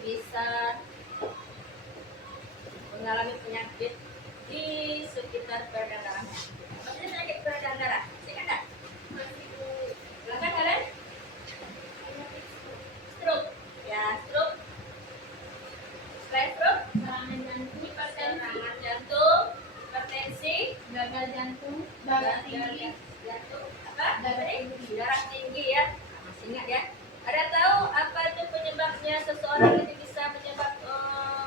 bisa mengalami penyakit di sekitar peredaran darah. Maksudnya penyakit peredaran darah, ingat nggak? Silakan kalian. Stroke, ya stroke. Selain stroke, serangan jantung, hipertensi, gagal jantung, darah tinggi, darah tinggi ya. Masih ingat ya? Ada tahu apa itu penyebabnya seseorang itu bisa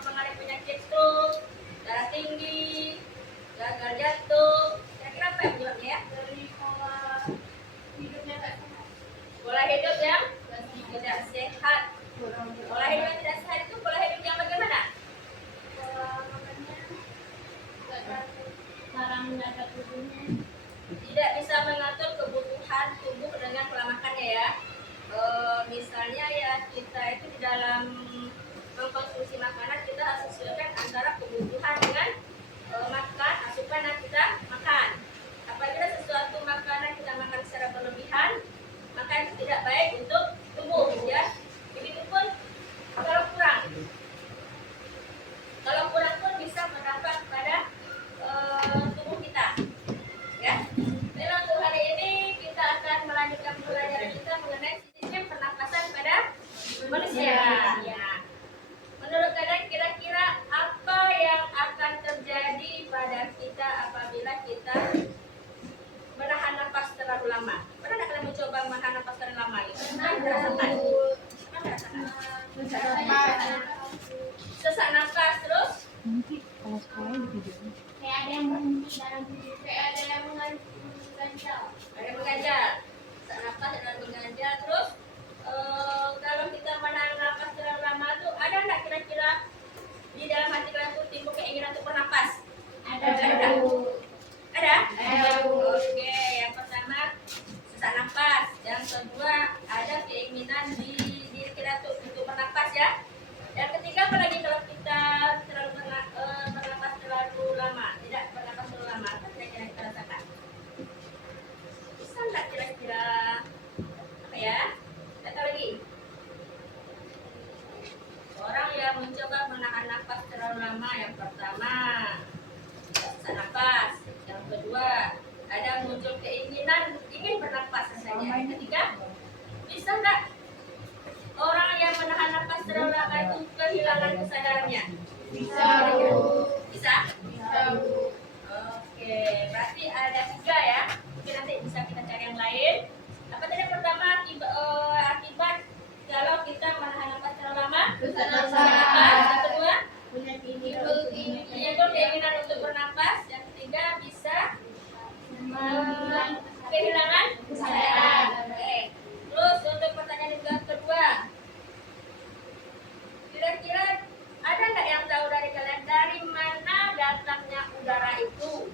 mengalami penyakit stroke, darah tinggi, gagal jantung? Kira-kira apa yang penyebabnya ya? Dari pola hidupnya tak sehat. Pola hidup yang tidak sehat. Pola hidup yang tidak sehat itu pola hidup yang bagaimana? Pola makannya jarang menjaga tubuhnya. Tidak bisa mengatur kebutuhan tubuh dengan pola makannya ya. Misalnya ya kita itu di dalam mengkonsumsi makanan kita harus sesuaikan antara kebutuhan dengan makan asupan yang kita makan. Apabila sesuatu makanan kita makan secara berlebihan, maka itu tidak baik untuk tubuh ya. Begitupun kalau kurang. Kalau kurang pun bisa berdampak pada tubuh kita. Ya. Dalam untuk hari ini kita akan melanjutkan pelajaran kita mengenai sistem pernapasan pada manusia. Ya. Menurut kalian kira-kira apa yang akan terjadi pada kita apabila kita menahan nafas terlalu lama? Pernah tidak kalian mencoba menahan nafas terlalu lama? Sesak nafas terus? Kayak ada yang berhenti dalam diri, kayak ada yang mengganjal. Ada yang mengganjal. Sesak nafas dan mengganjal terus. Kalau kita menahan nafas terlalu lama tuh ada nggak kira-kira di dalam hati kalian tuh timbul keinginan untuk bernapas? Ada. Oke, yang pertama sesak nafas. Yang kedua ada keinginan di diri kita tuh untuk bernapas ya. Yang ketiga apalagi kalau kita terlalu bernapas terlalu lama, tidak bernapas terlalu lama, apa kira-kira kita rasakan? Bisa nggak kira-kira apa ya? Kata lagi. Orang yang mencoba menahan nafas terlalu lama, yang pertama sesak nafas, yang kedua ada muncul keinginan ingin bernapas rasanya. Yang ketiga, bisa nggak orang yang menahan nafas terlalu lama itu kehilangan kesadarannya? Bisa. Bisa? Bisa. Oke, berarti ada 3 ya. Mungkin nanti bisa kita cari yang lain. Apa tadi yang pertama akibat kalau kita menahan nafas terlalu lama? Sesak nafas. Yang kedua? Punya keinginan untuk bernapas. Yang ketiga bisa kehilangan kesadaran. Oke. Terus untuk pertanyaan yang kedua, kira-kira ada nggak yang tahu dari kalian dari mana datangnya udara itu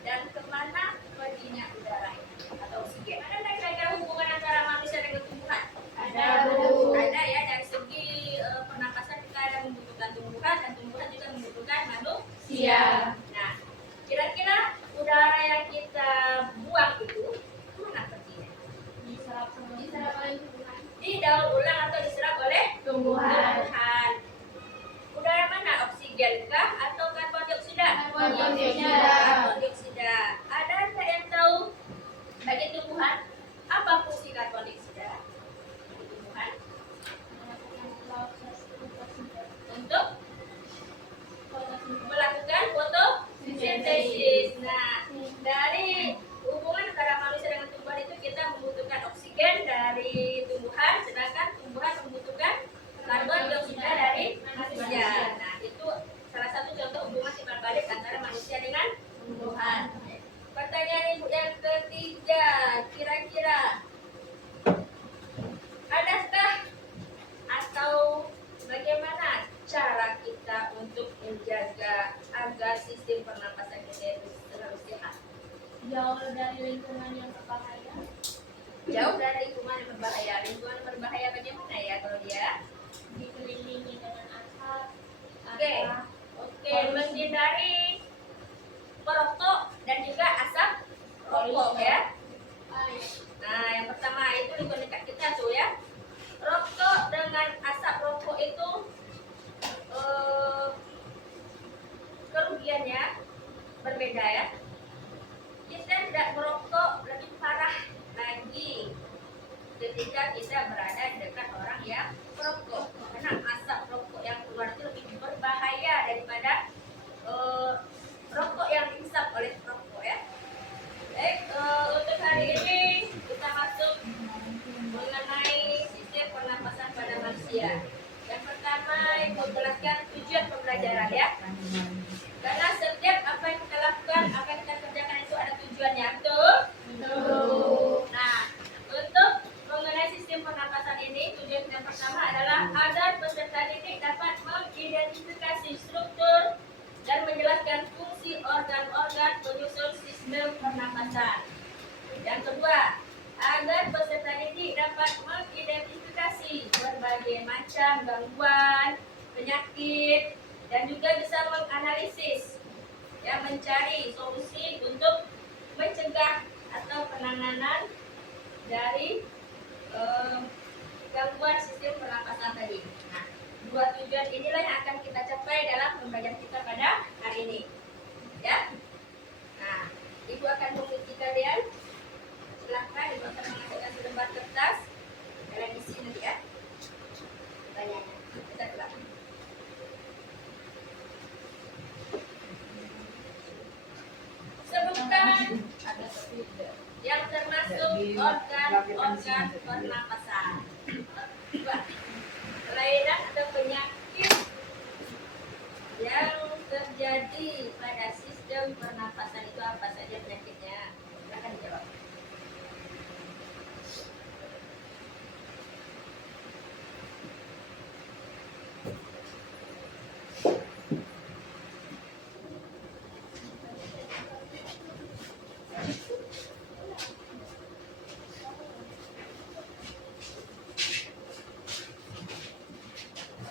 dan kemana perginya udara itu atau oksigen? Ada nggak kira-kira hubungan antara manusia dengan tumbuhan? Ada. Ada ya, dari segi pernapasan kita ada membutuhkan tumbuhan dan tumbuhan juga membutuhkan manusia. Nah, kira-kira udara yang kita buang itu kemana perginya? Diserap oleh tumbuhan. Didaur ulang atau diserap oleh tumbuhan. Udara mana? Oksigen kah atau karbon dioksida? Karbon dioksida. Ada nggak yang tahu bagi tumbuhan apa fungsi karbon dioksida? Bagi tumbuhan untuk melakukan fotosintesis. Nah, dari hubungan antara manusia dengan tumbuhan itu kita membutuhkan oksigen dari tumbuhan, sedangkan tumbuhan membutuhkan karbon dioksida dari manusia. Nah, itu salah satu contoh hubungan timbal balik antara manusia dengan tumbuhan. Pertanyaan ibu yang ketiga, kira-kira adakah atau bagaimana cara kita untuk menjaga agar sistem pernapasan kita itu selalu sehat? Jauh dari lingkungan yang berbahaya. Jauh dari lingkungan yang berbahaya. Lingkungan yang berbahaya bagaimana ya kalau dia? Dikelilingi dengan asap. Oke, menghindari perokok dan juga asap rokok ya. Nah, yang pertama itu lingkungan dekat kita tuh ya. Rokok dengan asap rokok itu menjelaskan tujuan pembelajaran ya. Karena setiap apa yang kita lakukan, apa yang kita kerjakan itu ada tujuannya, betul? Nah, untuk mengenai sistem pernapasan ini, tujuan yang pertama adalah agar peserta didik dapat mengidentifikasi struktur dan menjelaskan fungsi organ-organ penyusun sistem pernapasan. Yang kedua, agar peserta didik dapat mengidentifikasi berbagai macam gangguan, penyakit, dan juga bisa menganalisis yang mencari solusi untuk mencegah atau penanganan dari gangguan sistem pernapasan tadi. Nah, dua tujuan inilah yang akan kita capai dalam pembelajaran kita pada hari ini. Ya. Nah, Ibu akan menguji kalian. Silahkan Ibu akan mengajukan selembar kertas. Kalian isi nanti ya. Pertanyaannya. Kita ulang. Sebutkan yang termasuk organ-organ pernapasan. Dua, kelainan atau penyakit yang terjadi pada sistem pernapasan itu apa saja penyakitnya? Silakan dijawab.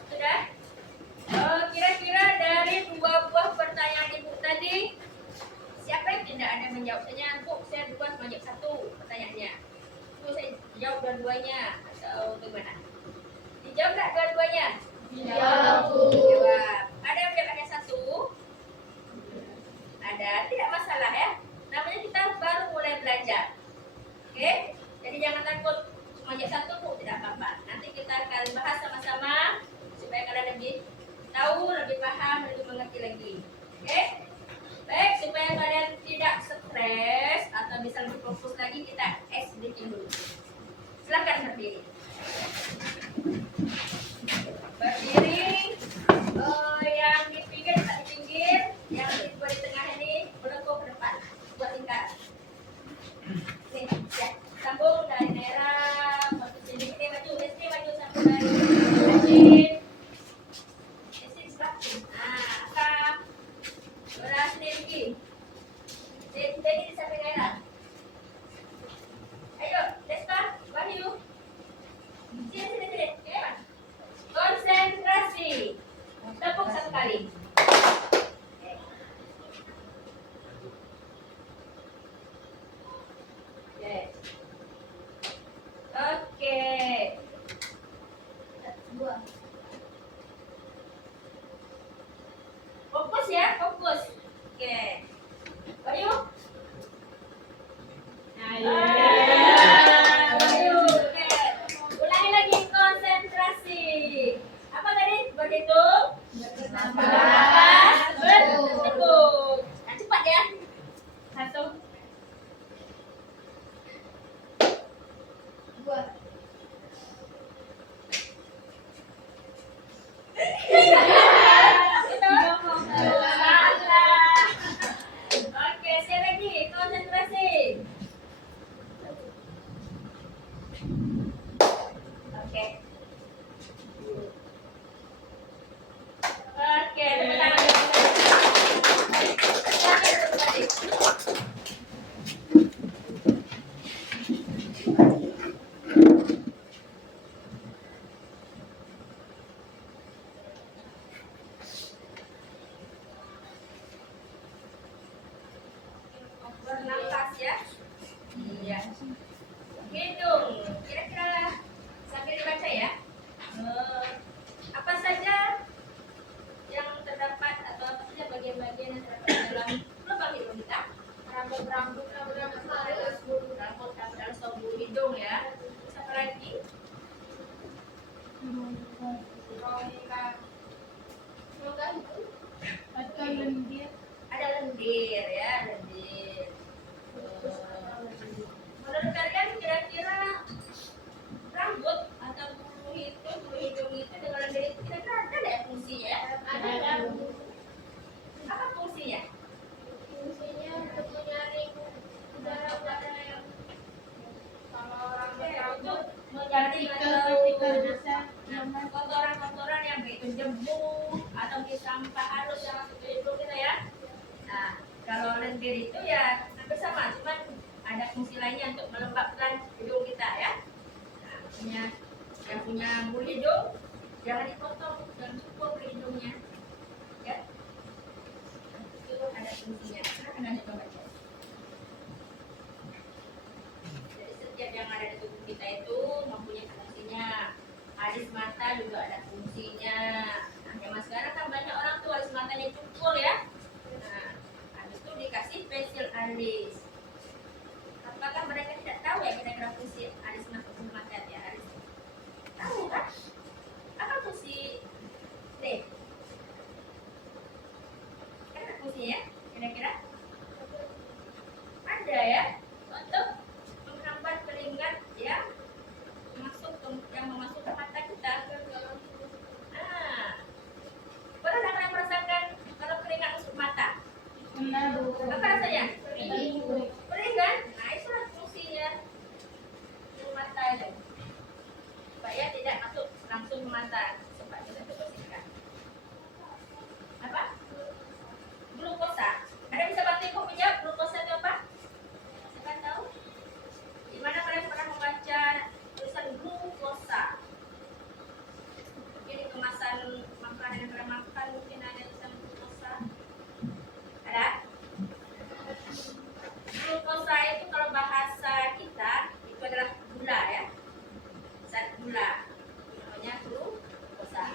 Sudah? Kira-kira dari dua buah pertanyaan Ibu tadi, siapa yang tidak ada menjawabnya? Bu, saya duluan menjawab satu pertanyaannya. Bu, saya jawab dua-duanya atau bagaimana? Dijawab nggak dua-duanya? Jawab. Ada yang menjawab hanya satu? Ada, tidak masalah ya. Namanya kita baru mulai belajar. Oke? Jadi jangan takut cuma jawab satu, Bu, tidak apa-apa. Nanti kita akan bahas sama-sama supaya kalian lebih tahu, lebih paham, lebih mengerti lagi. Oke? Baik, supaya kalian tidak stres atau bisa lebih fokus lagi, kita breaking dulu. Silakan berdiri. Berdiri. Yang di pinggir tak di pinggir, yang di tengah ini berlengkung ke depan. Buat lingkaran. Nih, ya. Sambung dari merah, masuk sini, ini maju, sini maju, sambung dari rajin. Sini sebelah. Nah, angkat. Belah sini lagi. Sini di samping merah. Ayo, Despa, Wahyu. Sini. Oke, Mas. Konsentrasi. Tepuk satu kali. Oke. Fokus ya, fokus. Oke. Wahyu. Wahyu. Oke. Ulangi lagi konsentrasi. Apa tadi? Berhitung. Bernapas. Bertepuk. Nah, cepat ya. 1, 2. Salah. Oke, sekali lagi konsentrasi. Oke. bagi sampah halus yang masuk ke hidung kita ya. Nah, kalau lendir itu ya hampir sama, cuman ada fungsi lainnya untuk melembabkan hidung kita ya. Nah, yang punya bulu hidung jangan dipotong, jangan cukup bulu hidungnya. Ya. Itu ada fungsinya. Akan coba baca. Jadi setiap yang ada di tubuh kita itu mempunyai fungsinya. Alis mata juga ada fungsinya. Nah, zaman sekarang kan banyak orang tuh alis matanya cukur ya. Nah, habis itu dikasih pensil alis. Apakah mereka tidak tahu ya kira-kira fungsi alis mata ya alis? Tahu kan? Apa fungsi D? Kan ada fungsinya kira-kira? Ada ya, untuk menghambat keringat yang masuk ke mata kita. Nah, pernah kalian merasakan kalau keringat masuk mata? Apa rasanya? Perih kan? Nah, itulah fungsinya ke mata itu. Supaya tidak masuk langsung ke mata. Supaya kita bersihkan. Apa? Glukosa. Ada bisa bantu ibu menjawab glukosa itu apa? Siapa tahu? Di mana kalian pernah membaca tulisan glukosa? Mungkin di kemasan makanan yang pernah makan mungkin ada tulisan glukosa. Ada? Glukosa itu kalau bahasa kita itu adalah gula ya, zat gula, namanya glukosa.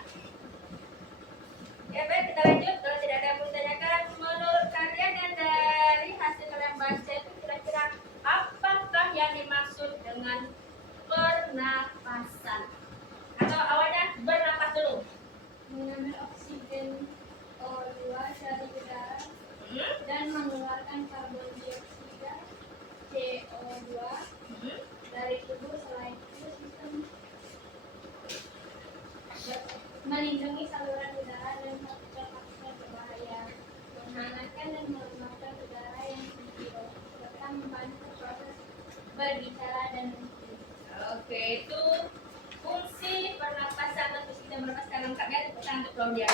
Ya baik, kita lanjut. Kalau tidak ada yang bertanyakan, menurut kalian yang dari hasil kalian baca itu kira-kira apakah yang dimaksud dengan pernapasan? Atau awalnya bernapas dulu? Mengambil oksigen O2 dari udara dan mengeluarkan karbon dioksida CO2 dari tubuh. Selain itu sistem melindungi saluran udara dan partikel-partikel berbahaya, menghangatkan dan melemahkan udara yang hijau, serta membantu proses berbicara dan mencium. Oke, itu fungsi pernapasan atau sistem pernapasan lengkapnya itu kita untuk Claudia.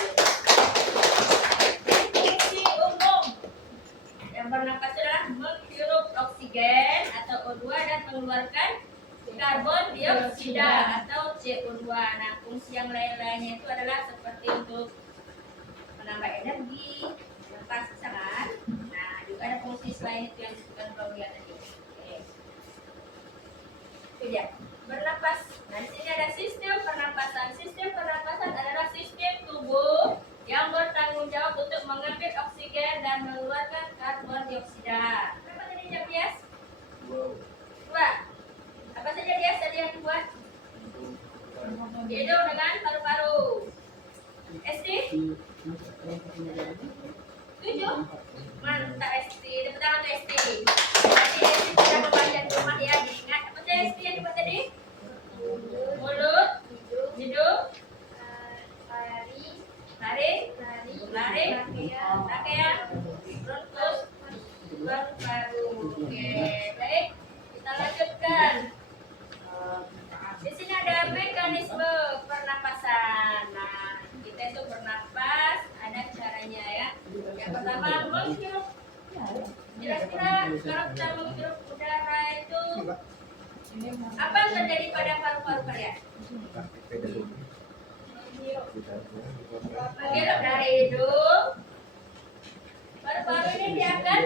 Fungsi umum yang bernapas adalah menghirup oksigen atau O2 dan mengeluarkan karbon dioksida atau CO2. Nah, fungsi yang lain-lainnya itu adalah seperti untuk menambah energi, melepas pasangan. Nah, juga ada fungsi selain itu yang disebutkan Claudia tadi. Oke. Itu dia. Bernapas. Nah, di sini ada sistem pernapasan. Sistem pernapasan adalah sistem tubuh yang bertanggung jawab untuk mengambil oksigen dan mengeluarkan karbon dioksida. Apa tadi jawab Dias? Dua. Apa saja Dias tadi yang dibuat? Hidung dengan paru-paru. SD? 7? Mantap SD. Tepuk tangan untuk SD. Tadi SD sudah membaca di rumah ya. Diingat apa saja SD yang dibuat tadi? Mulut, hidung, lari, rangkaian, bronkus, paru-paru. Oke, baik. Kita lanjutkan. Di sini ada mekanisme pernapasan. Nah, kita itu bernapas, ada caranya ya. Yang pertama menghirup. Kira-kira kalau kita menghirup udara itu apa yang terjadi pada paru-paru kalian? Menghirup dari hidung. Paru-paru ini dia akan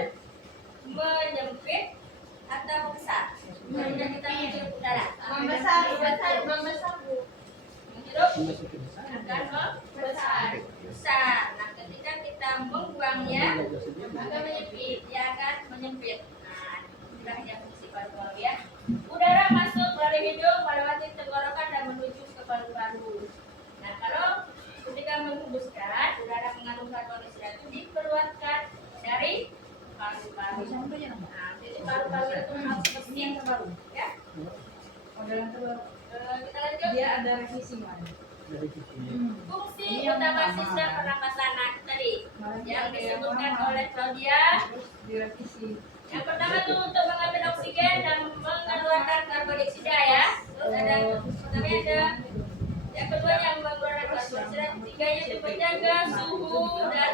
menyempit atau membesar. Kemudian kita menghirup udara. Membesar. Menghirup akan membesar. Besar. Nah, ketika kita membuangnya akan menyempit. Dia akan menyempit. Nah, inilah yang fungsi paru-paru ya. Udara masuk melalui hidung, melewati tenggorokan dan menuju ke paru-paru. Nah, kalau ketika menghembuskan, udara mengandung karbon dioksida itu dikeluarkan dari paru-paru. Nah, jadi paru-paru itu harus bersih yang terbaru, ya. Kita lanjut. Dia ada revisi mana? Fungsi utama sistem pernapasan tadi yang disebutkan oleh Claudia. Direvisi. Yang pertama itu untuk mengambil oksigen dan mengeluarkan karbon dioksida ya. Terus ada pertamanya ada yang kedua yang mengeluarkan karbon dioksida, ketiganya itu menjaga suhu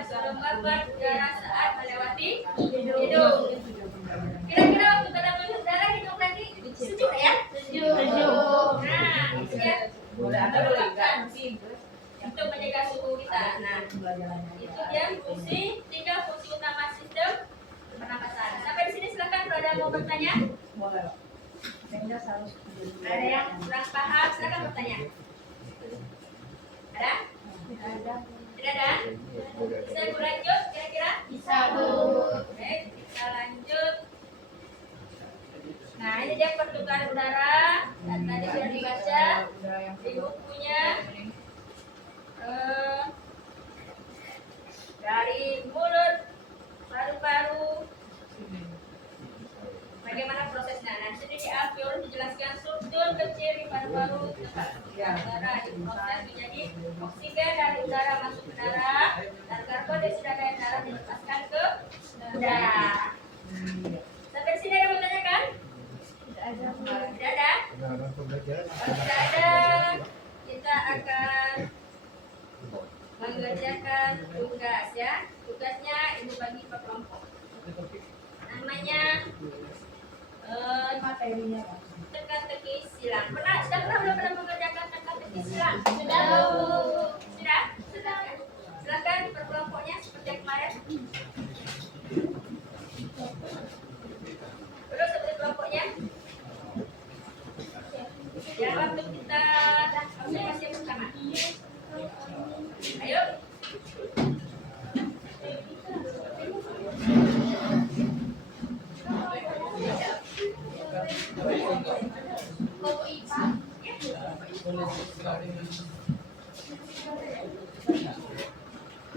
melemparkan udara saat melewati hidung. Kira-kira waktu kedatangan udara hidung tadi sejuk ya? Sejuk. Nah, itu ya. Boleh ada boleh enggak sih? Untuk menjaga suhu kita. Nah, itu dia tiga fungsi utama sistem pernapasan. Sampai di sini silakan kalau ada mau bertanya. Boleh. Saya harus Ada yang kurang paham silakan bertanya. Ada? Tidak ada? Bisa ibu lanjut kira-kira? Bisa, Bu. Oke, kita lanjut. Nah, ini dia pertukaran udara. Dan tadi sudah dibaca di bukunya. Dari mulut, paru-paru, bagaimana prosesnya? Nah, sini di alveolus dijelaskan struktur kecil di paru-paru tempat udara diproses menjadi oksigen dari udara masuk ke darah dan karbon dioksida dari darah dilepaskan ke udara. Sampai sini ada yang mau tanyakan? Tidak ada. Kalau tidak ada, kita akan mengerjakan tugas ya. Tugasnya ibu bagi per kelompok. Namanya materinya. teka-teki silang. Sudah pernah mengerjakan teka-teki silang? Sudah, Bu. Sudah? Sudah. Silakan per kelompoknya seperti yang kemarin. Terus seperti kelompoknya. Ya, waktu kita observasi yang pertama. Ayo. Kelompok IPA.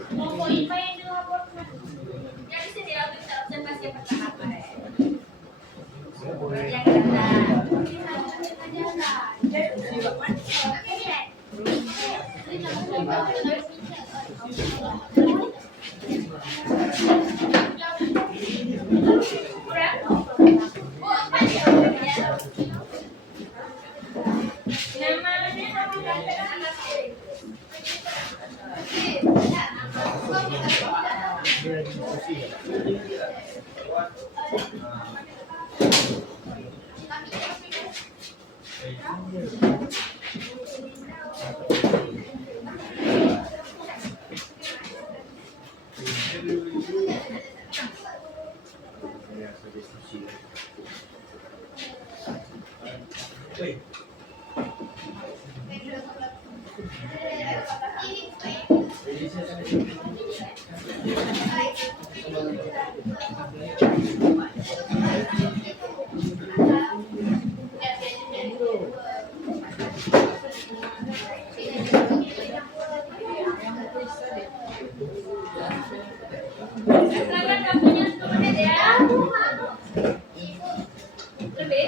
Kelompok IPA yang dilaporkan. Ya, di sini waktu kita observasi yang pertama kemarin. Yang kata. Kurang? Silakan waktunya 10 menit ya. Lebih?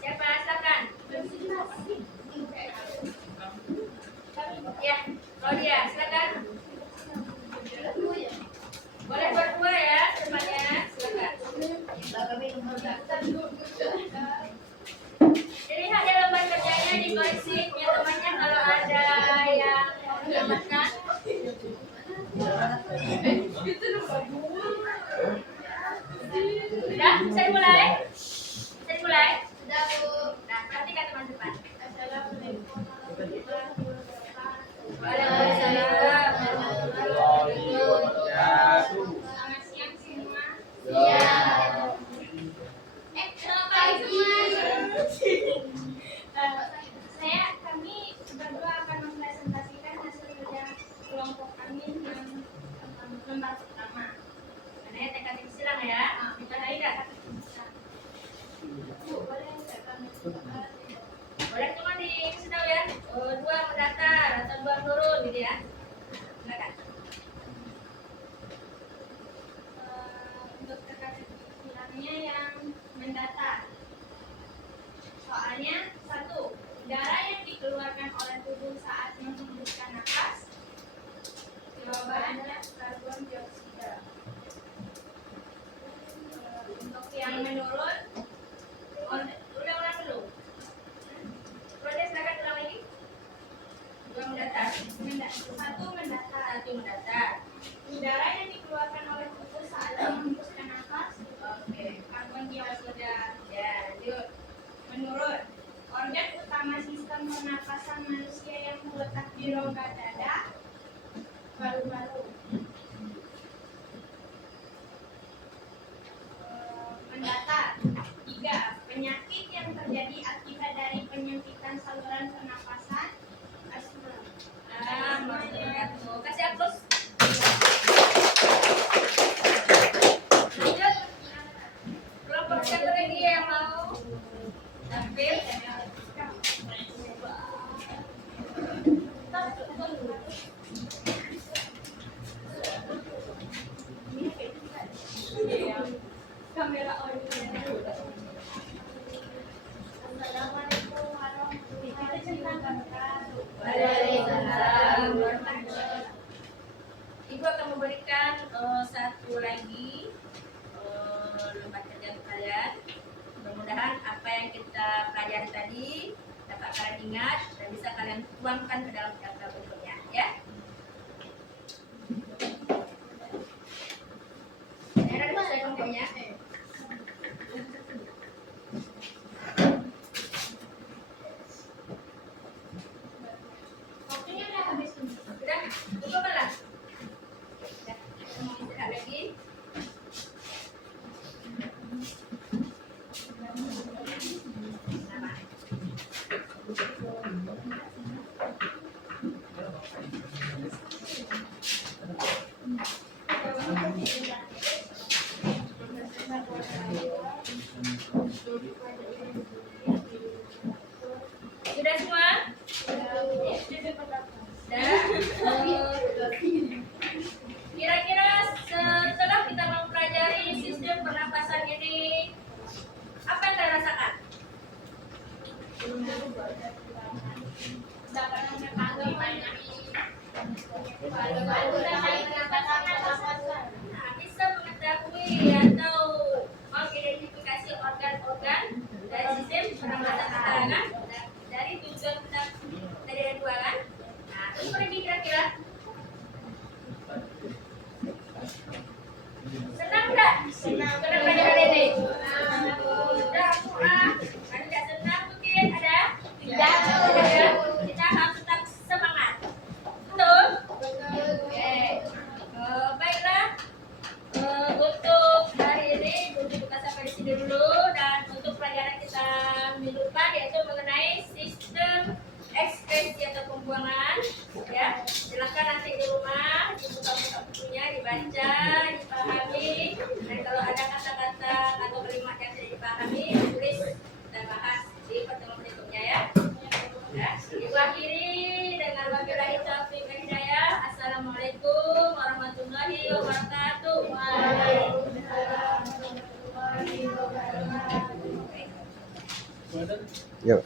Siapa silakan? Ya, Claudia silakan. Sudah, saya mulai. Saya mulai. Sudah, Bu. Nah, perhatikan teman depan. Assalamualaikum warahmatullahi wabarakatuh. Waalaikumsalam. Selamat siang semua. Siap. Selamat pagi semua. Kami berdua akan mempresentasikan hasil kerja kelompok kami yang lembar pertama. Mana ya tekad silang ya? Kita tidak. Boleh cuma dikasih tahu ya. Dua mendatar atau dua turun gitu ya. Silakan. Untuk teka-tekinya yang mendatar. Soalnya 1. Udara yang dikeluarkan oleh tubuh saat menghembuskan nafas. Jawabannya karbon dioksida. Untuk yang menurun, Ulang dulu. Proses silakan ulang lagi. Dua mendatar. 1 mendatar. Satu mendatar. Udara yang dikeluarkan oleh tubuh saat menghembuskan nafas. Oke. Karbon dioksida. Ya, lanjut. Menurun, organ utama sistem pernapasan manusia yang terletak di rongga dada, paru-paru. Mendatar. 3. Penyakit yang terjadi akibat dari penyempitan saluran pernapasan, asma. Kasih aplaus. Lanjut. Kelompok siapa lagi yang mau tampil? Kamera on. Assalamualaikum warahmatullahi wabarakatuh. Waalaikumsalam warahmatullahi. Ibu akan memberikan satu lagi lembar kerja untuk kalian. Mudah-mudahan apa yang kita pelajari tadi dapat kalian ingat dan bisa kalian tuangkan ke dalam daftar berikutnya, ya. Ada di saya kelompoknya. Waktunya udah habis. Sudah, cukup lah. Sudah, kita mau istirahat lagi. Selamat. Sudah semua? Kira-kira setelah kita mempelajari sistem pernapasan ini, apa yang kalian rasakan? Dapat mengetahui banyak Nah, bisa mengetahui atau mengidentifikasi organ-organ dari sistem pernapasan kita kan? Dari tujuan kita tadi ada dua kan? Nah, terus pergi kira-kira senang nggak? Senang belajar hari ini? Sudah, ada tidak senang mungkin ada? Tidak. Kita harus tetap semangat. Betul? Oke. Baiklah. Untuk hari ini kita sampai di sini dulu, dan untuk pelajaran kita minggu depan yaitu mengenai sistem ekskresi atau pembuangan, ya. Silakan nanti di rumah dibuka-buka bukunya, dibaca, dipahami, dan kalau ada kata-kata atau kalimat yang tidak dipahami, tulis dan bahas di pertemuan berikutnya, ya. Ya, ibu akhiri dengan wabillahi taufiq wal hidayah. Assalamualaikum warahmatullahi wabarakatuh. Waalaikumsalam warahmatullahi wabarakatuh. Yuk.